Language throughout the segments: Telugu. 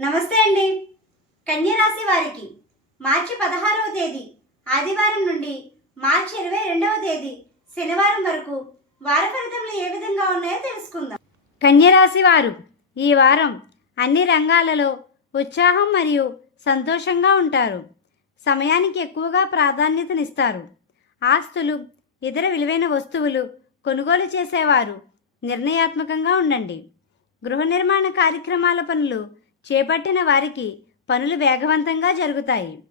నమస్తే అండి. కన్యరాశి వారికి మార్చి పదహారవ తేదీ ఆదివారం నుండి మార్చి ఇరవై రెండవ తేదీ శనివారం వరకు వార ఫలితములు ఏ విధంగా ఉన్నాయో తెలుసుకుందాం. కన్యరాశి వారు ఈ వారం అన్ని రంగాలలో ఉత్సాహం మరియు సంతోషంగా ఉంటారు. సమయానికి ఎక్కువగా ప్రాధాన్యతనిస్తారు. ఆస్తులు ఇతర విలువైన వస్తువులు కొనుగోలు చేసేవారు నిర్ణయాత్మకంగా ఉండండి. గృహ నిర్మాణ కార్యక్రమాల పనులు చేపట్టిన వారికి పనులు వేగవంతంగా జరుగుతాయి.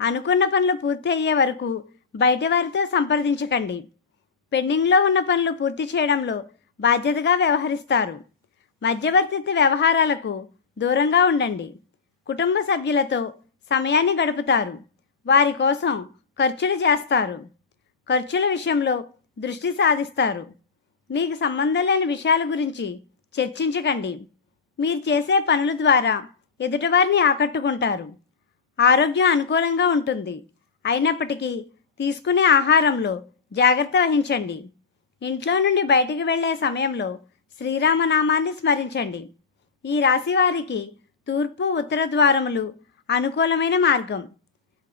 అనుకున్న పనులు పూర్తి అయ్యే వరకు బయట వారితో సంప్రదించకండి. పెండింగ్లో ఉన్న పనులు పూర్తి చేయడంలో బాధ్యతగా వ్యవహరిస్తారు. మధ్యవర్తిత్వ వ్యవహారాలకు దూరంగా ఉండండి. కుటుంబ సభ్యులతో సమయాన్ని గడుపుతారు. వారి కోసం ఖర్చులు చేస్తారు. ఖర్చుల విషయంలో దృష్టి సాధిస్తారు. మీకు సంబంధం లేని విషయాల గురించి చర్చించకండి. మీరు చేసే పనుల ద్వారా ఎదుటివారిని ఆకట్టుకుంటారు. ఆరోగ్యం అనుకూలంగా ఉంటుంది. అయినప్పటికీ తీసుకునే ఆహారంలో జాగ్రత్త వహించండి. ఇంట్లో నుండి బయటికి వెళ్ళే సమయంలో శ్రీరామనామాన్ని స్మరించండి. ఈ రాశి వారికి తూర్పు ఉత్తర ద్వారములు అనుకూలమైన మార్గం.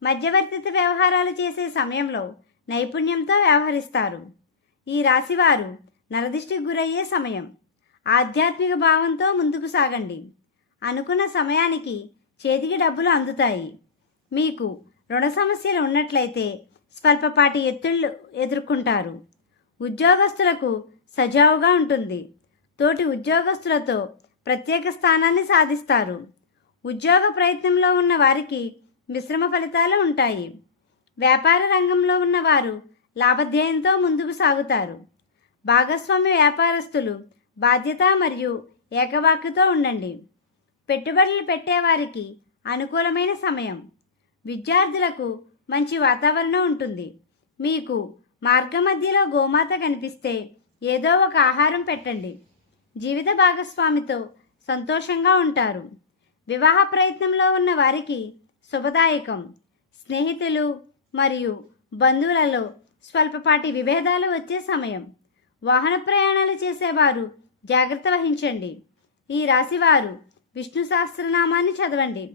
మధ్యవర్తిత వ్యవహారాలు చేసే సమయంలో నైపుణ్యంతో వ్యవహరిస్తారు. ఈ రాశివారు నరదిష్టికి గురయ్యే సమయం. ఆధ్యాత్మిక భావంతో ముందుకు సాగండి. అనుకున్న సమయానికి చేతికి డబ్బులు అందుతాయి. మీకు రుణ సమస్యలు ఉన్నట్లయితే స్వల్పపాటి ఎత్తుళ్ళు ఎదుర్కొంటారు. ఉద్యోగస్తులకు సజావుగా ఉంటుంది. తోటి ఉద్యోగస్తులతో ప్రత్యేక స్థానాన్ని సాధిస్తారు. ఉద్యోగ ప్రయత్నంలో ఉన్న వారికి మిశ్రమ ఫలితాలు ఉంటాయి. వ్యాపార రంగంలో ఉన్నవారు లాభధ్యేయంతో ముందుకు సాగుతారు. భాగస్వామి వ్యాపారస్తులు బాధ్యత మరియు ఏకవాక్యతో ఉండండి. పెట్టుబడులు పెట్టేవారికి అనుకూలమైన సమయం. విద్యార్థులకు మంచి వాతావరణం ఉంటుంది. మీకు మార్గ మధ్యలో గోమాత కనిపిస్తే ఏదో ఒక ఆహారం పెట్టండి. జీవిత భాగస్వామితో సంతోషంగా ఉంటారు. వివాహ ప్రయత్నంలో ఉన్న వారికి శుభదాయకం. స్నేహితులు మరియు బంధువులలో స్వల్పపాటి విభేదాలు వచ్చే సమయం. వాహన ప్రయాణాలు చేసేవారు జాగ్రత్త వహించండి. ఈ రాశివారు విష్ణు సహస్రనామాన్ని చదవండి.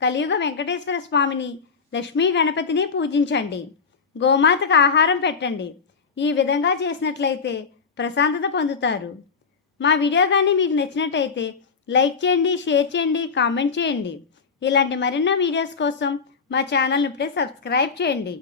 కలియుగ వెంకటేశ్వర స్వామిని లక్ష్మీ గణపతిని పూజించండి. గోమాతకు ఆహారం పెట్టండి. ఈ విధంగా చేసినట్లయితే ప్రశాంతత పొందుతారు. మా వీడియో కానీ మీకు నచ్చినట్టయితే లైక్ చేయండి షేర్ చేయండి కామెంట్ చేయండి. ఇలాంటి మరెన్నో వీడియోస్ కోసం మా ఛానల్ని ఇప్పుడే సబ్స్క్రైబ్ చేయండి.